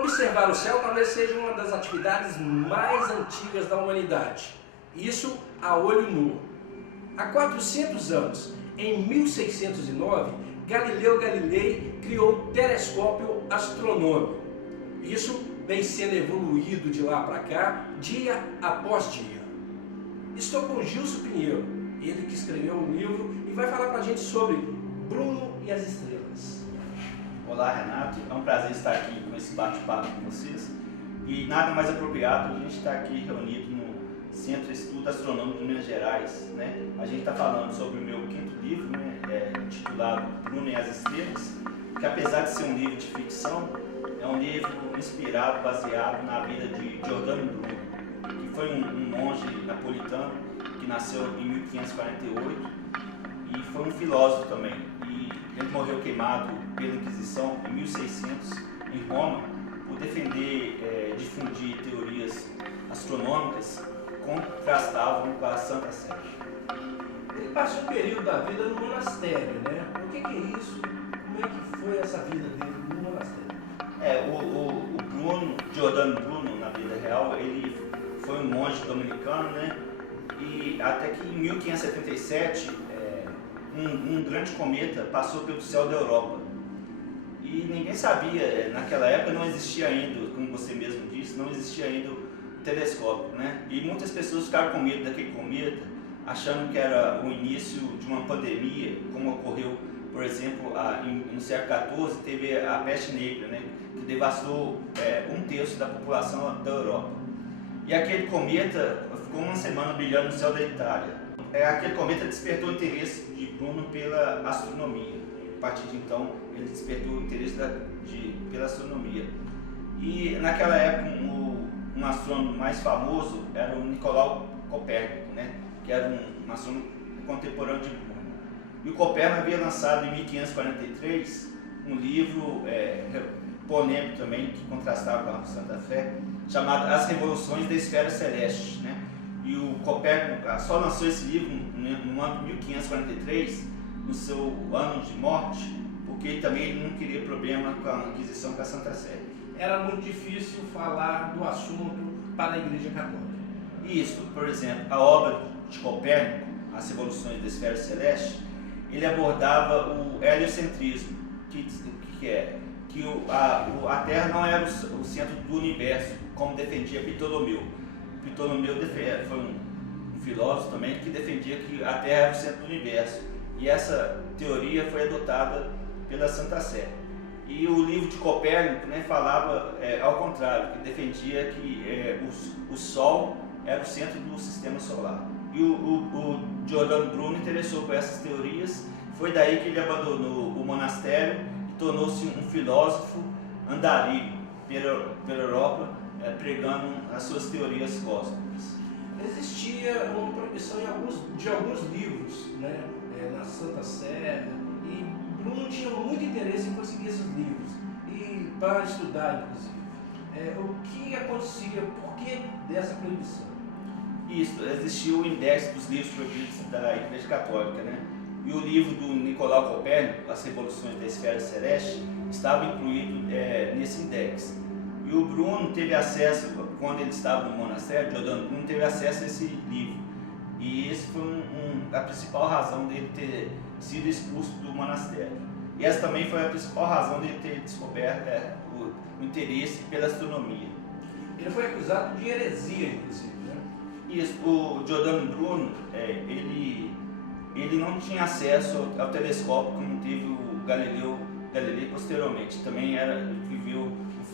Observar o céu talvez seja uma das atividades mais antigas da humanidade. Isso a olho nu. Há 400 anos, em 1609, Galileu Galilei criou o telescópio astronômico. Isso vem sendo evoluído de lá para cá, dia após dia. Estou com Gilson Pinheiro, ele que escreveu um livro e vai falar para a gente sobre Bruno e as Estrelas. Olá, Renato, é um prazer estar aqui com esse bate-papo com vocês. E nada mais apropriado a gente estar aqui reunido no Centro de Estudo Astronômico de Minas Gerais, né? A gente está falando sobre o meu quinto livro, né? Intitulado Bruno e as Estrelas, que apesar de ser um livro de ficção, é um livro inspirado, baseado na vida de Giordano Bruno, que foi um monge napolitano que nasceu em 1548 e foi um filósofo também. E ele morreu queimado pela Inquisição em 1600 em Roma por defender, difundir teorias astronômicas que contrastavam com a Santa Sé. Ele passou um período da vida no monastério, né? O que é isso? Como é que foi essa vida dele no monastério? O Bruno, Giordano Bruno, na vida real, ele foi um monge dominicano, né? E até que em 1577, um grande cometa passou pelo céu da Europa. E ninguém sabia, naquela época não existia ainda, como você mesmo disse, não existia ainda o telescópio, né? E muitas pessoas ficaram com medo daquele cometa, achando que era o início de uma pandemia, como ocorreu, por exemplo, no século XIV, teve a peste negra, né? Que devastou um terço da população da Europa. E aquele cometa ficou uma semana brilhando no céu da Itália. Aquele cometa despertou o interesse de Bruno pela astronomia. A partir de então, ele despertou o interesse pela astronomia. E naquela época, um astrônomo mais famoso era o Nicolau Copérnico, né? Que era um astrônomo contemporâneo de Bruno. E o Copérnico havia lançado em 1543 um livro polêmico também, que contrastava com a Santa Fé, chamado As Revoluções da Esfera Celeste, né? E o Copérnico só lançou esse livro no ano de 1543, no seu ano de morte, porque também ele não queria problema com a Inquisição, com a Santa Sé. Era muito difícil falar do assunto para a Igreja Católica. Isso, por exemplo, a obra de Copérnico, As Revoluções da Esfera Celeste, ele abordava o heliocentrismo, que a Terra não era o centro do universo, como defendia Ptolomeu. Ptolomeu foi um filósofo também que defendia que a Terra era o centro do universo. E essa teoria foi adotada pela Santa Sé. E o livro de Copérnico, né, falava ao contrário, que defendia que o Sol era o centro do sistema solar. E o Giordano Bruno interessou por essas teorias, foi daí que ele abandonou o monastério e tornou-se um filósofo andarilho pela Europa, pregando as suas teorias cósmicas. Existia uma proibição de alguns livros, né, na Santa Sé, e Bruno tinha muito interesse em conseguir esses livros, e para estudar, inclusive. O que acontecia? Por que dessa proibição? Isso, existia o Index dos Livros Proibidos da Igreja Católica, né? E o livro do Nicolau Copérnico, As Revoluções da Esfera Celeste, estava incluído nesse index. E o Bruno teve acesso, quando ele estava no monastério, Giordano Bruno teve acesso a esse livro. E esse foi a principal razão dele ter sido expulso do monastério. E essa também foi a principal razão dele ter descoberto o interesse pela astronomia. Ele foi acusado de heresia, inclusive, né? Isso, o Giordano Bruno, ele não tinha acesso ao telescópio como teve o Galileu Galilei posteriormente. Também viveu no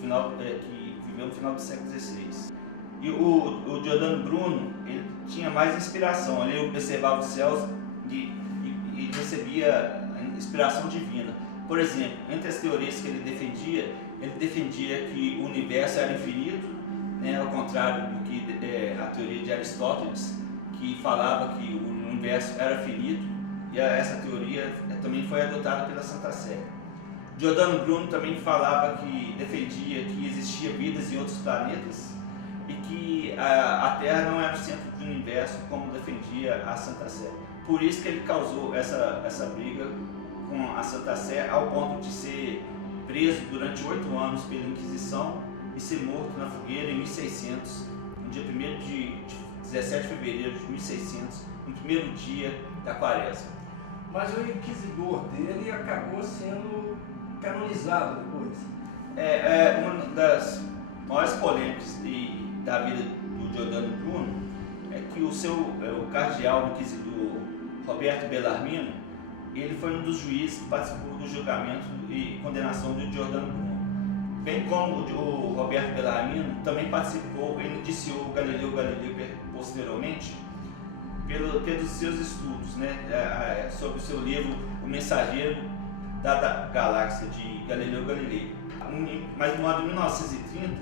final do século XVI. E o Giordano Bruno, ele tinha mais inspiração, ele observava os céus e recebia inspiração divina. Por exemplo, entre as teorias que ele defendia que o universo era infinito, né, ao contrário do que a teoria de Aristóteles, que falava que o universo era finito, e essa teoria também foi adotada pela Santa Sé. Giordano Bruno também defendia que existia vidas em outros planetas e que a Terra não era o centro do universo, como defendia a Santa Sé. Por isso que ele causou essa briga com a Santa Sé, ao ponto de ser preso durante 8 anos pela Inquisição e ser morto na fogueira em 1600, no dia 1º de 17 de fevereiro de 1600, no primeiro dia da quaresma. Mas o inquisidor dele acabou sendo canonizado depois. Uma das maiores polêmicas da vida do Giordano Bruno é que o cardeal inquisidor Roberto Bellarmino, ele foi um dos juízes que participou do julgamento e condenação do Giordano Bruno. Bem como o Roberto Bellarmino também participou, ele indiciou Galileu Galilei posteriormente pelos seus estudos, né, sobre o seu livro O Mensageiro da Galáxia, de Galileu Galilei. Mas no ano de 1930,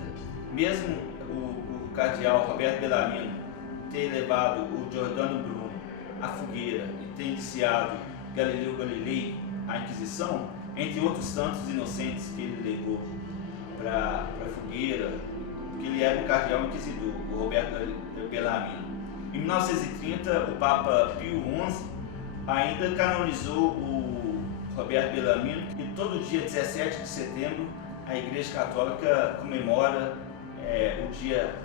mesmo o cardeal Roberto Bellarmino ter levado o Giordano Bruno à fogueira e ter indiciado Galileu Galilei à Inquisição, entre outros tantos inocentes que ele levou para a fogueira, que ele era um cardeal inquisidor, o Roberto Bellarmino. Em 1930, o Papa Pio XI ainda canonizou o Roberto Bellarmino, e todo dia 17 de setembro a Igreja Católica comemora o dia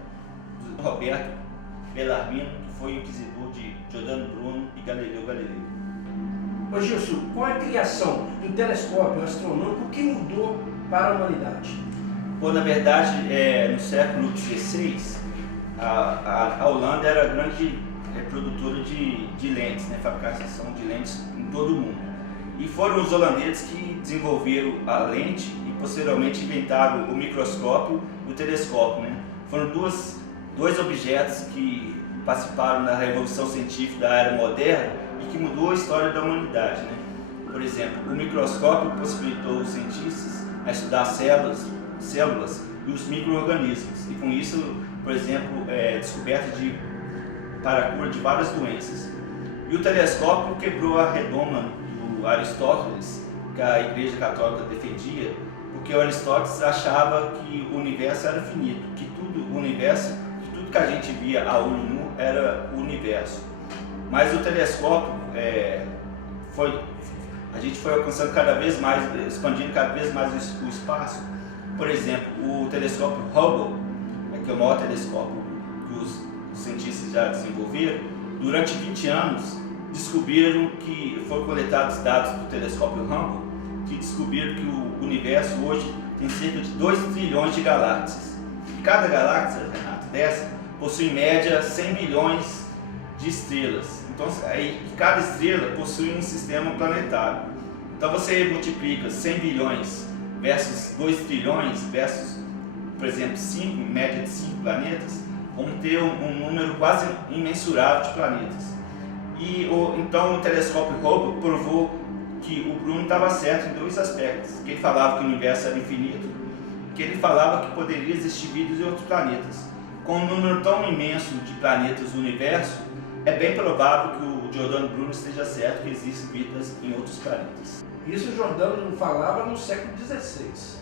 do Roberto Bellarmino, que foi o inquisidor de Giordano Bruno e Galileu Galilei. Ô Gilson, com a criação do telescópio astronômico, o que mudou para a humanidade? Bom, na verdade, no século XVI, a Holanda era grande produtora de lentes, né, fabricação de lentes em todo o mundo. E foram os holandeses que desenvolveram a lente e posteriormente inventaram o microscópio e o telescópio, né? Foram dois objetos que participaram da revolução científica da era moderna e que mudou a história da humanidade, né? Por exemplo, o microscópio possibilitou os cientistas a estudar células e os micro-organismos, e com isso, por exemplo, descoberta para a cura de várias doenças. E o telescópio quebrou a redoma do Aristóteles, que a Igreja Católica defendia, porque o Aristóteles achava que o universo era finito, que tudo que a gente via a olho nu era o universo. Mas o telescópio a gente foi alcançando cada vez mais, expandindo cada vez mais o espaço. Por exemplo, o telescópio Hubble, que é o maior telescópio que os cientistas já desenvolveram, durante 20 anos descobriram que foram coletados dados do telescópio Hubble, que descobriram que o universo hoje tem cerca de 2 trilhões de galáxias. E cada galáxia, Renato, dessa possui em média 100 bilhões de estrelas. Então, cada estrela possui um sistema planetário. Então você multiplica 100 bilhões versus 2 trilhões versus, por exemplo, 5, em média de 5 planetas, vamos ter um número quase imensurável de planetas. Então o telescópio Hubble provou que o Bruno estava certo em 2 aspectos: que ele falava que o universo era infinito, que ele falava que poderia existir vida em outros planetas. Com um número tão imenso de planetas no universo, é bem provável que o Giordano Bruno esteja certo que existem vidas em outros planetas. Isso o Giordano falava no século XVI.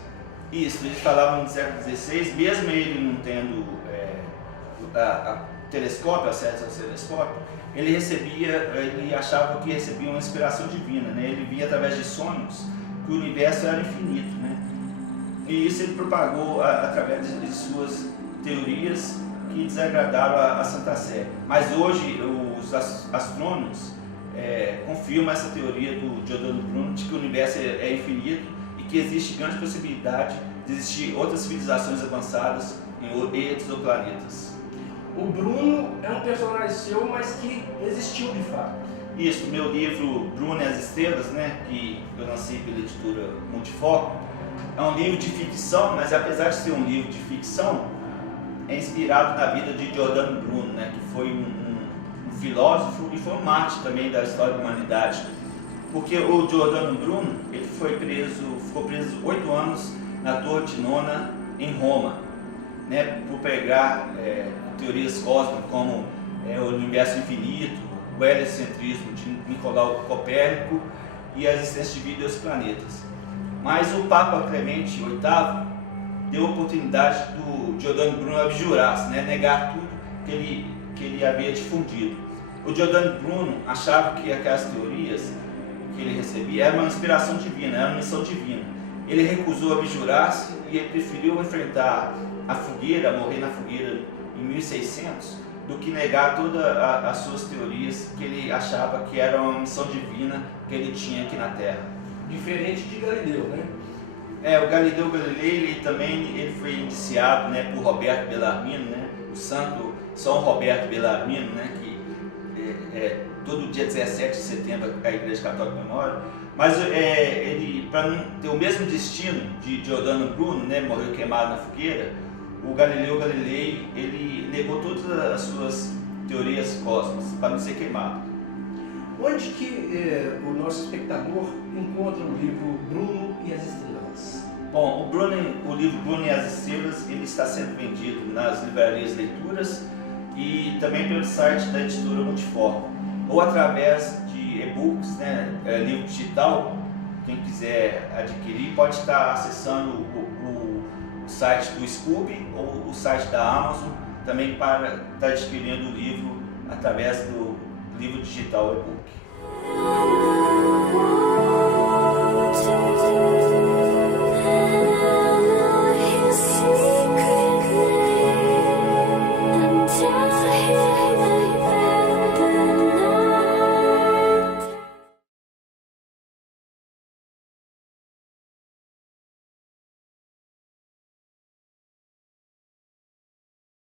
Isso, ele falava no século XVI, mesmo ele não tendo telescópio, acesso ao telescópio, ele achava que recebia uma inspiração divina, né? Ele via através de sonhos que o universo era infinito, né? E isso ele propagou através de suas teorias que desagradaram a Santa Sé. Mas hoje os astrônomos confirmam essa teoria do Giordano Bruno de que o universo é infinito e que existe grande possibilidade de existir outras civilizações avançadas em exoplanetas. O Bruno é um personagem seu, mas que existiu de fato. Isso, meu livro Bruno e as Estrelas, né, que eu lancei pela editora Multifoco, é um livro de ficção, mas apesar de ser um livro de ficção, é inspirado na vida de Giordano Bruno, né, que foi um filósofo e foi um mártir também da história da humanidade. Porque o Giordano Bruno ele ficou preso 8 anos na Torre de Nona, em Roma, né, por pregar teorias cósmicas como o universo infinito, o heliocentrismo de Nicolau Copérnico e a existência de vida e os planetas. Mas o Papa Clemente VIII deu a oportunidade do Giordano Bruno abjurar-se, né, negar tudo que ele havia difundido. O Giordano Bruno achava que aquelas teorias que ele recebia eram uma inspiração divina, era uma missão divina. Ele recusou abjurar-se e ele preferiu enfrentar a fogueira, morrer na fogueira em 1600, do que negar todas as suas teorias que ele achava que era uma missão divina que ele tinha aqui na Terra. Diferente de Galileu, né? O Galileu Galilei, ele foi indiciado, né, por Roberto Bellarmino, né, o santo São Roberto Bellarmino, né, que todo dia 17 de setembro a Igreja Católica comemora, mas ele, para não ter o mesmo destino de Giordano Bruno, né, morreu queimado na fogueira, o Galileu Galilei, ele negou todas as suas teorias cósmicas para não ser queimado. Onde que o nosso espectador encontra o livro Bruno e as Estrelas? Bom, o livro Bruno e as Estrelas, ele está sendo vendido nas livrarias Leituras e também pelo site da editora Multiforma, ou através de e-books, né, livro digital. Quem quiser adquirir pode estar acessando o site do Scooby ou o site da Amazon, também para estar adquirindo o livro através do livro digital e-book.